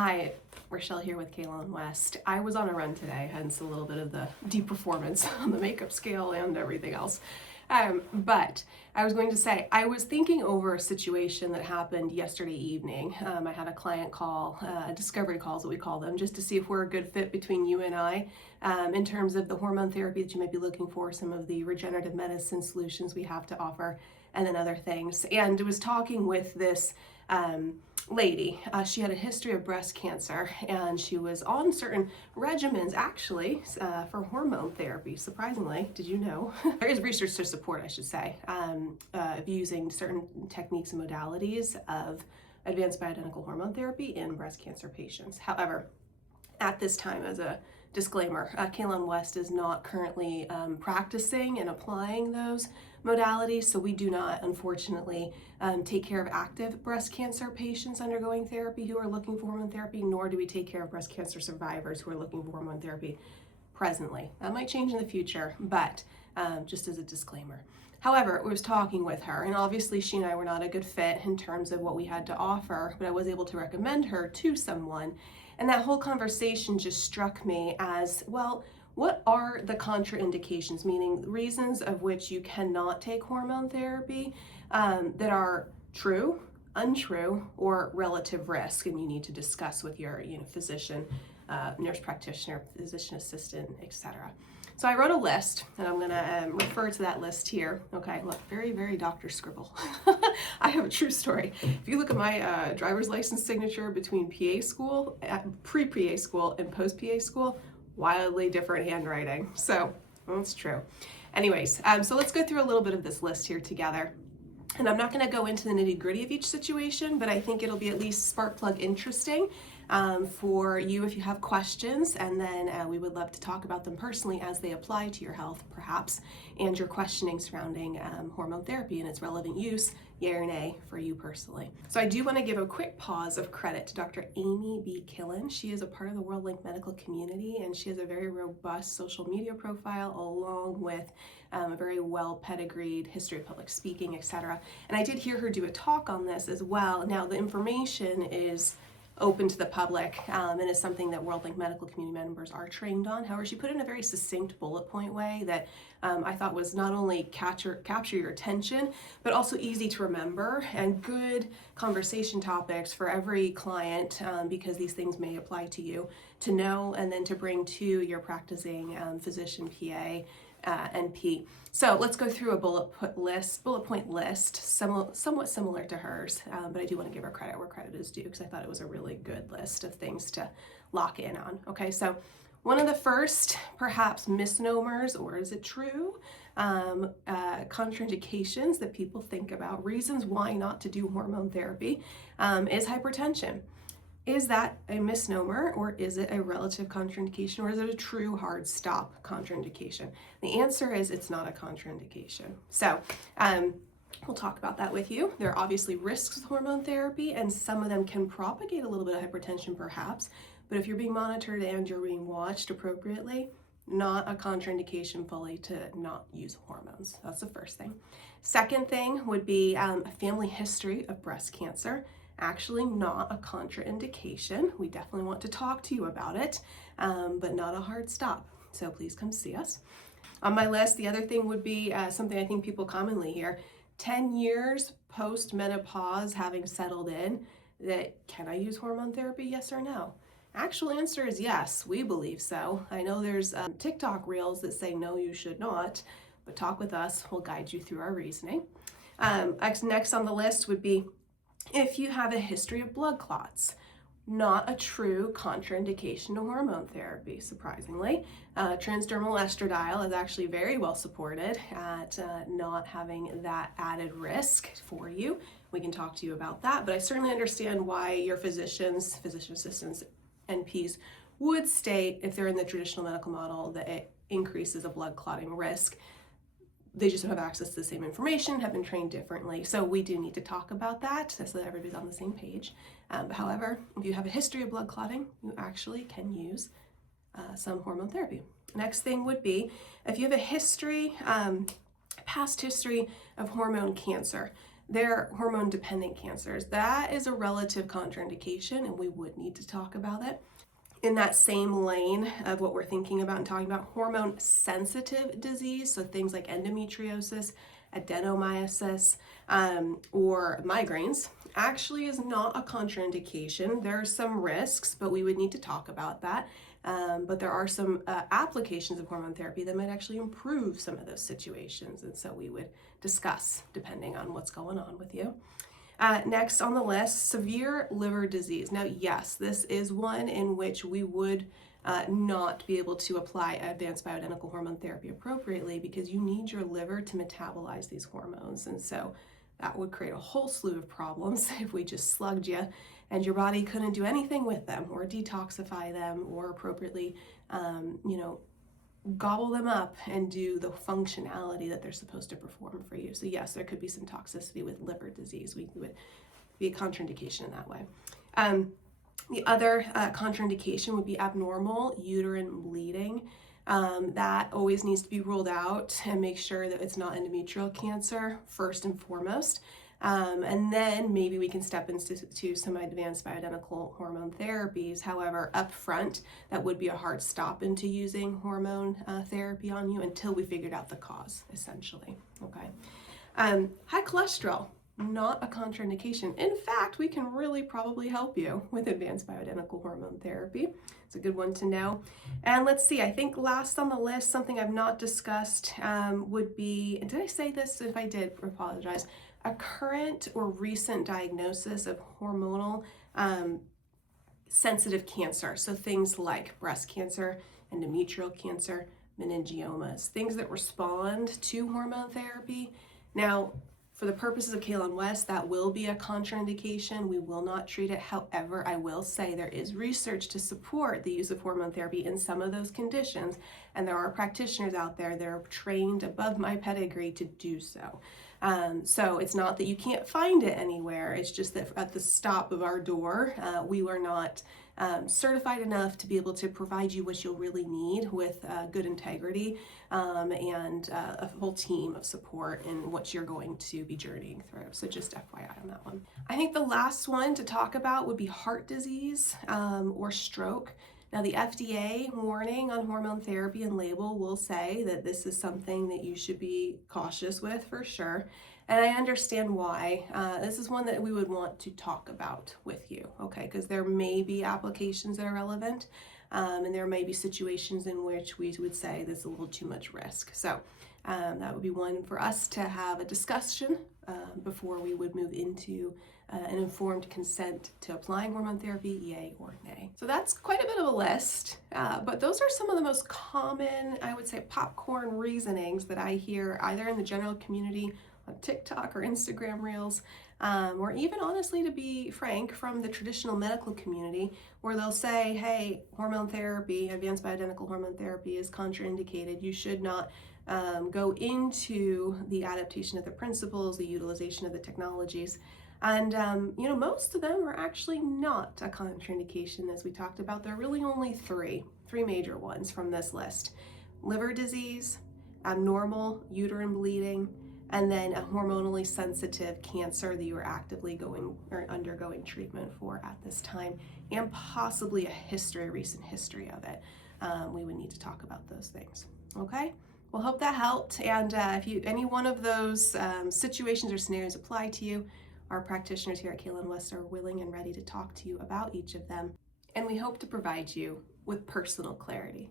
Hi, Richelle here with Kaylon West. I was on a run today, hence a little bit of the deep performance on the makeup scale and everything else. But I was going to say, I was thinking over a situation that happened yesterday evening. I had a client call, a discovery call is what we call them, just to see if we're a good fit between you and I in terms of the hormone therapy that you might be looking for, some of the regenerative medicine solutions we have to offer, and then other things. And I was talking with this lady. She had a history of breast cancer, and she was on certain regimens actually for hormone therapy. Surprisingly, did you know? There is research to support, I should say, of using certain techniques and modalities of advanced bioidentical hormone therapy in breast cancer patients. However, at this time, as a disclaimer, Kaylon West is not currently practicing and applying those modalities, so we do not, unfortunately, take care of active breast cancer patients undergoing therapy who are looking for hormone therapy, nor do we take care of breast cancer survivors who are looking for hormone therapy presently. That might change in the future, but just as a disclaimer. However, I was talking with her, and obviously she and I were not a good fit in terms of what we had to offer, but I was able to recommend her to someone. And that whole conversation just struck me as, well, what are the contraindications, meaning reasons of which you cannot take hormone therapy that are true, untrue, or relative risk, and you need to discuss with your physician, nurse practitioner, physician assistant, etc. So I wrote a list, and I'm going to refer to that list here. Okay, look, very, very doctor scribble. I have a true story. If you look at my driver's license signature between PA school, pre-PA school, and post-PA school, wildly different handwriting. So that's true. Anyways, so let's go through a little bit of this list here together. And I'm not going to go into the nitty-gritty of each situation, but I think it'll be at least spark plug interesting for you if you have questions, and then we would love to talk about them personally as they apply to your health, perhaps, and your questioning surrounding hormone therapy and its relevant use, yay or nay, for you personally. So I do want to give a quick pause of credit to Dr. Amy B. Killen. She is a part of the WorldLink medical community, and she has a very robust social media profile along with a very well pedigreed history of public speaking, etc. And I did hear her do a talk on this as well. Now, the information is open to the public and is something that WorldLink medical community members are trained on. However, she put it in a very succinct bullet point way that I thought was not only capture your attention, but also easy to remember and good conversation topics for every client because these things may apply to you to know and then to bring to your practicing physician, PA, NP. So let's go through a bullet point list, somewhat similar to hers, but I do want to give her credit where credit is due because I thought it was a really good list of things to lock in on. Okay, so one of the first, perhaps misnomers, or is it true, contraindications that people think about, reasons why not to do hormone therapy, is hypertension. Is that a misnomer, or is it a relative contraindication, or is it a true hard stop contraindication? The answer is it's not a contraindication. So we'll talk about that with you. There are obviously risks with hormone therapy, and some of them can propagate a little bit of hypertension perhaps, but if you're being monitored and you're being watched appropriately, not a contraindication fully to not use hormones. That's the first thing. Second thing would be a family history of breast cancer. Actually not a contraindication. We definitely want to talk to you about it, but not a hard stop. So please come see us. On my list, the other thing would be something I think people commonly hear, 10 years post-menopause having settled in, that can I use hormone therapy, yes or no? Actual answer is yes, we believe so. I know there's TikTok reels that say no, you should not, but talk with us, we'll guide you through our reasoning. Next on the list would be if you have a history of blood clots, not a true contraindication to hormone therapy, surprisingly. Transdermal estradiol is actually very well supported at not having that added risk for you. We can talk to you about that, but I certainly understand why your physicians, physician assistants, NPs would state, if they're in the traditional medical model, that it increases a blood clotting risk. They just don't have access to the same information, have been trained differently. So we do need to talk about that so that everybody's on the same page. However, if you have a history of blood clotting, you actually can use some hormone therapy. Next thing would be, if you have a history, past history of hormone cancer, they're hormone-dependent cancers. That is a relative contraindication, and we would need to talk about it. In that same lane of what we're thinking about and talking about, hormone-sensitive disease, so things like endometriosis, adenomyosis, or migraines, actually is not a contraindication. There are some risks, but we would need to talk about that. But there are some applications of hormone therapy that might actually improve some of those situations, and so we would discuss depending on what's going on with you. Next on the list, severe liver disease. Now, yes, this is one in which we would not be able to apply advanced bioidentical hormone therapy appropriately because you need your liver to metabolize these hormones. And so that would create a whole slew of problems if we just slugged you and your body couldn't do anything with them or detoxify them or appropriately, gobble them up and do the functionality that they're supposed to perform for you. So yes, there could be some toxicity with liver disease. We would be a contraindication in that way. The other contraindication would be abnormal uterine bleeding. That always needs to be ruled out and make sure that it's not endometrial cancer first and foremost. And then maybe we can step into some advanced bioidentical hormone therapies. However, up front, that would be a hard stop into using hormone therapy on you until we figured out the cause, essentially. Okay. High cholesterol, not a contraindication. In fact, we can really probably help you with advanced bioidentical hormone therapy. It's a good one to know. And let's see, I think last on the list, something I've not discussed would be, and did I say this? If I did, I apologize. A current or recent diagnosis of hormonal sensitive cancer. So things like breast cancer, endometrial cancer, meningiomas, things that respond to hormone therapy. Now, for the purposes of Kaylin West, that will be a contraindication. We will not treat it. However, I will say there is research to support the use of hormone therapy in some of those conditions, and there are practitioners out there that are trained above my pedigree to do so. So it's not that you can't find it anywhere. It's just that at the stop of our door, we were not certified enough to be able to provide you what you'll really need with good integrity and a whole team of support in what you're going to be journeying through. So just FYI on that one. I think the last one to talk about would be heart disease or stroke. Now, the FDA warning on hormone therapy and label will say that this is something that you should be cautious with for sure. And I understand why. This is one that we would want to talk about with you, okay? Because there may be applications that are relevant, and there may be situations in which we would say there's a little too much risk. So that would be one for us to have a discussion before we would move into an informed consent to applying hormone therapy, yay or nay. So that's quite a bit of a list, but those are some of the most common, I would say, popcorn reasonings that I hear either in the general community on TikTok or Instagram Reels, or even honestly, to be frank, from the traditional medical community, where they'll say, hey, hormone therapy, advanced bioidentical hormone therapy is contraindicated. You should not go into the adaptation of the principles, the utilization of the technologies. And, most of them are actually not a contraindication, as we talked about. There are really only three major ones from this list: liver disease, abnormal uterine bleeding, and then a hormonally sensitive cancer that you are actively going or undergoing treatment for at this time, and possibly a recent history of it. We would need to talk about those things. Okay? Well, hope that helped. And if any one of those situations or scenarios apply to you, our practitioners here at Kaylin West are willing and ready to talk to you about each of them. And we hope to provide you with personal clarity.